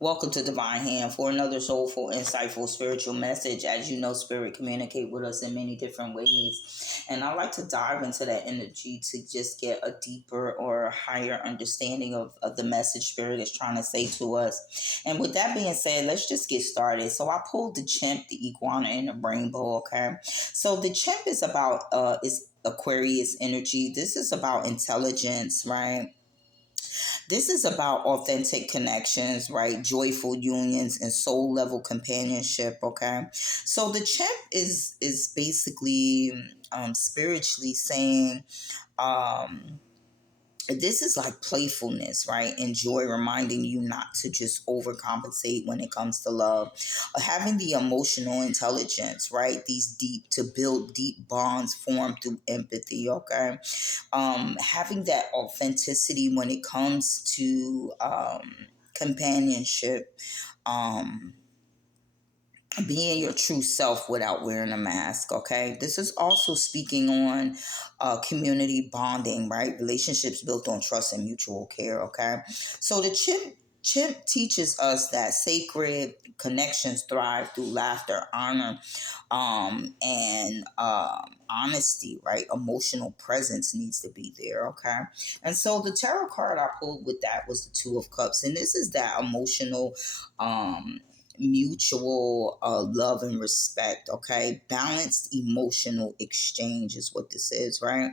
Welcome to Divine Hand for another soulful, insightful, spiritual message. As you know, Spirit communicate with us in many different ways. And I like to dive into that energy to just get a deeper or higher understanding of the message Spirit is trying to say to us. And with that being said, let's just get started. So I pulled the chimp, the iguana, and the rainbow, okay? So the chimp is about, is Aquarius energy. This is about intelligence, right? This is about authentic connections, right? Joyful unions and soul level companionship. Okay, so the chimp is basically spiritually saying. Um, this is like playfulness, right? And joy, reminding you not to just overcompensate when it comes to love. Having the emotional intelligence, right? These deep, to build deep bonds formed through empathy, okay? Having that authenticity when it comes to companionship. Um, being your true self without wearing a mask. Okay, this is also speaking on community bonding, right? Relationships built on trust and mutual care. Okay, so the chimp teaches us that sacred connections thrive through laughter, honor, and honesty, right? Emotional presence needs to be there. Okay, and so the tarot card I pulled with that was the Two of Cups, and this is that emotional mutual love and respect. Okay, balanced emotional exchange is what this is, right?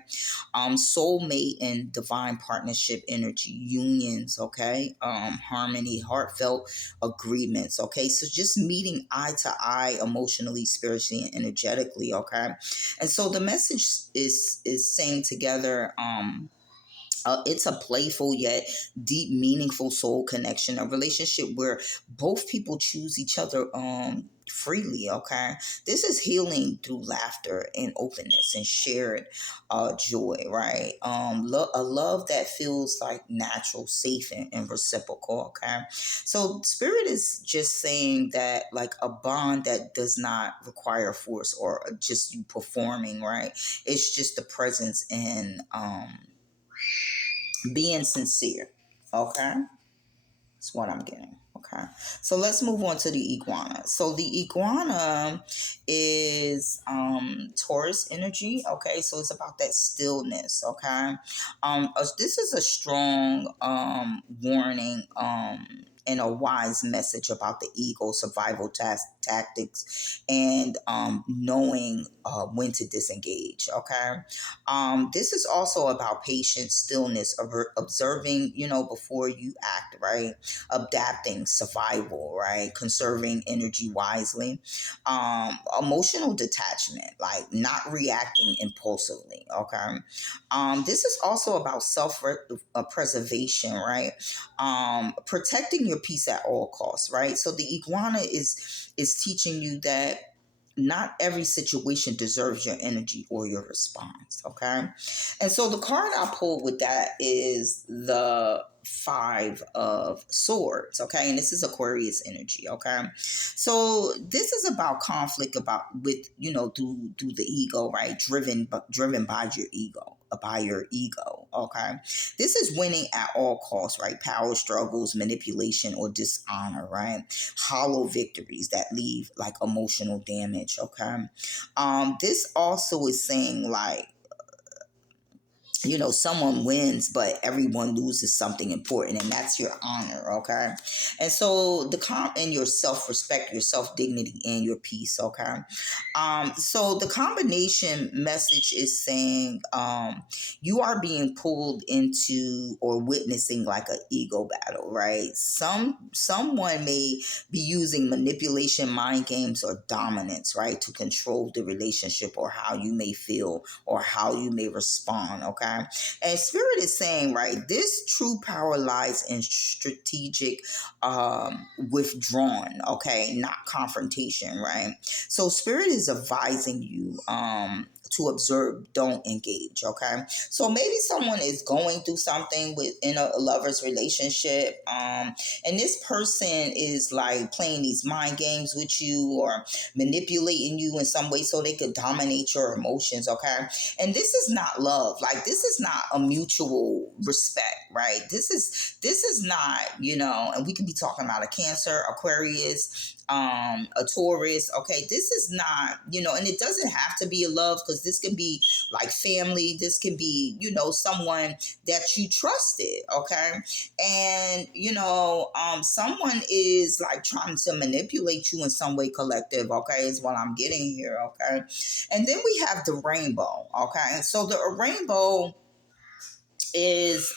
Soulmate and divine partnership energy unions. Okay, harmony, heartfelt agreements. Okay, so just meeting eye to eye emotionally, spiritually, and energetically. Okay, and so the message is saying together. It's a playful yet deep, meaningful soul connection, a relationship where both people choose each other freely. Okay, this is healing through laughter and openness and shared joy, right? A love that feels like natural, safe, and reciprocal. Okay, so spirit is just saying that like a bond that does not require force or just you performing, right? It's just the presence and being sincere. Okay, that's what I'm getting. Okay, so let's move on to the iguana. So the iguana is Taurus energy. Okay, so it's about that stillness. Okay, this is a strong warning and a wise message about the ego, survival tactics, and knowing when to disengage. Okay, this is also about patience, stillness, observing, before you act, right? Adapting, survival, right? Conserving energy wisely. Emotional detachment, like not reacting impulsively, okay? This is also about self preservation, right? Protecting your peace at all costs, right? So the iguana is teaching you that not every situation deserves your energy or your response. Okay. And so the card I pulled with that is the Five of Swords. Okay. And this is Aquarius energy. Okay. So this is about conflict about with, through the ego, right? Driven by your ego. By your ego. Okay. This is winning at all costs, right? Power struggles, manipulation, or dishonor, right? Hollow victories that leave like emotional damage. Okay. This also is saying like, someone wins, but everyone loses something important, and that's your honor. Okay. And so the calm and your self-respect, your self-dignity, and your peace. Okay. So the combination message is saying you are being pulled into or witnessing like an ego battle, right? Someone may be using manipulation, mind games, or dominance, right, to control the relationship or how you may feel or how you may respond. Okay. And spirit is saying, right, this true power lies in strategic withdrawn, okay, not confrontation, right? So spirit is advising you to observe, don't engage. Okay, so maybe someone is going through something within a lover's relationship, and this person is like playing these mind games with you or manipulating you in some way so they could dominate your emotions. Okay, and this is not love. Like, this is not a mutual respect, right? This is not, and we could be talking about a Cancer, Aquarius, a Taurus. Okay, this is not, and it doesn't have to be a love, because this can be like family. This can be, someone that you trusted. Okay, and someone is like trying to manipulate you in some way, collective. Okay, is what I'm getting here. Okay, and then we have the rainbow. Okay, so the rainbow is,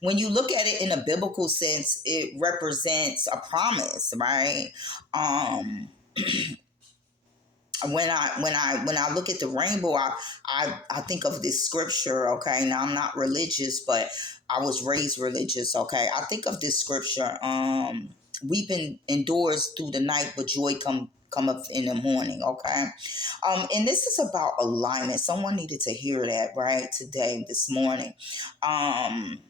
when you look at it in a biblical sense, it represents a promise, right? um when I look at the rainbow, I think of this scripture. Okay, now I'm not religious, but I was raised religious. Okay, I think of this scripture. Weeping endures through the night, but joy come up in the morning. Okay, and this is about alignment. Someone needed to hear that right today, this morning. Um,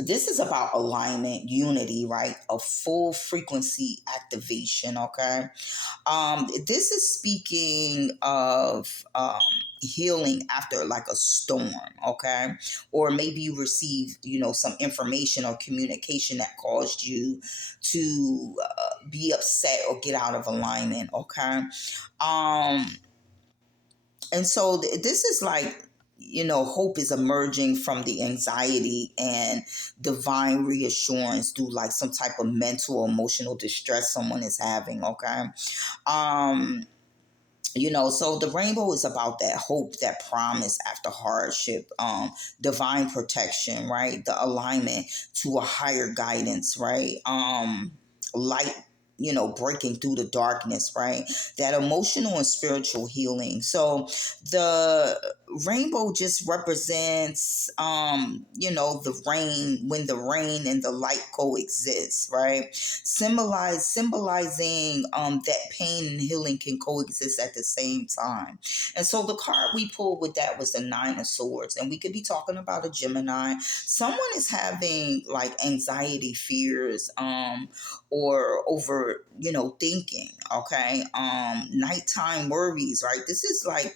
this is about alignment, unity, right? A full frequency activation. Okay, this is speaking of healing after like a storm. Okay, or maybe you received, some information or communication that caused you to be upset or get out of alignment. Okay, um, and so this is like, hope is emerging from the anxiety and divine reassurance through like some type of mental or emotional distress someone is having. Okay, um so the rainbow is about that hope, that promise after hardship, divine protection, right? The alignment to a higher guidance, right? Light, breaking through the darkness, right? That emotional and spiritual healing. So the rainbow just represents, the rain, when the rain and the light coexist, right? Symbolizing that pain and healing can coexist at the same time. And so the card we pulled with that was the Nine of Swords, and we could be talking about a Gemini. Someone is having like anxiety, fears, or over, thinking. Okay, nighttime worries, right? This is like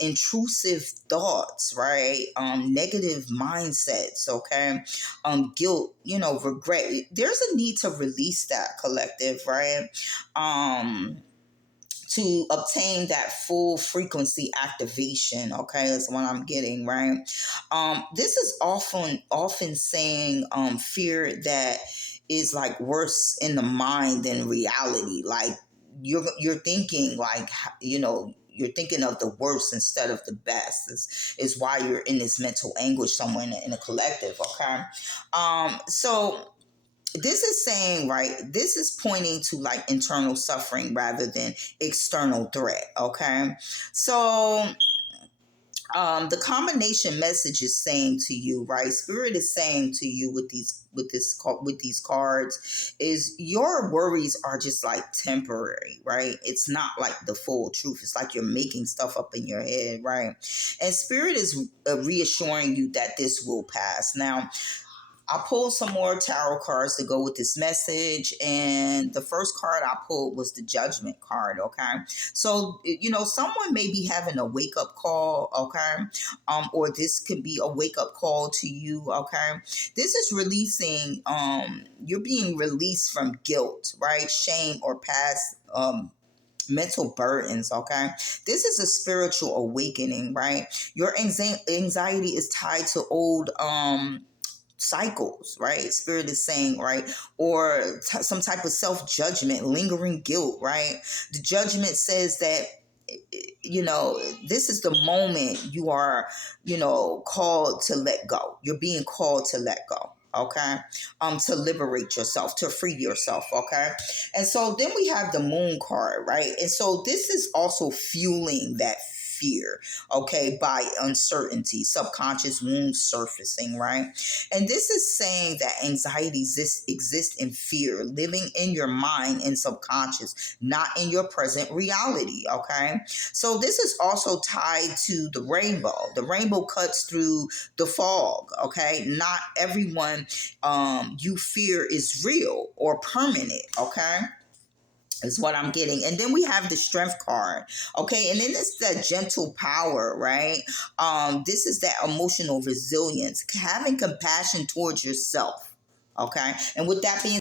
intrusive thoughts, right? Negative mindsets. Okay, guilt, regret. There's a need to release that, collective, right? To obtain that full frequency activation. Okay, is what I'm getting, right? This is often saying fear that is like worse in the mind than reality. Like, you're thinking like, you're thinking of the worst instead of the best, is why you're in this mental anguish somewhere in a collective. Okay, so this is saying, right, this is pointing to like internal suffering rather than external threat. Okay, so the combination message is saying to you, right? Spirit is saying to you with these cards, is your worries are just like temporary, right? It's not like the full truth. It's like you're making stuff up in your head, right? And Spirit is reassuring you that this will pass. Now, I pulled some more tarot cards to go with this message, and the first card I pulled was the Judgment card. Okay, so someone may be having a wake up call. Okay, or this could be a wake up call to you. Okay, this is releasing. You're being released from guilt, right? Shame or past mental burdens. Okay, this is a spiritual awakening, right? Your anxiety is tied to old cycles, right? Spirit is saying, right? Or some type of self-judgment, lingering guilt, right? The Judgment says that, this is the moment you are, called to let go. You're being called to let go. Okay, to liberate yourself, to free yourself. Okay, and so then we have the Moon card, right? And so this is also fueling that fear, okay, by uncertainty, subconscious wounds surfacing, right? And this is saying that anxiety exists in fear, living in your mind and subconscious, not in your present reality, okay? So this is also tied to the rainbow. The rainbow cuts through the fog, okay? Not everyone you fear is real or permanent, okay? Is what I'm getting. And then we have the strength card. Okay. And then it's the gentle power, right? This is that emotional resilience, having compassion towards yourself. Okay. And with that being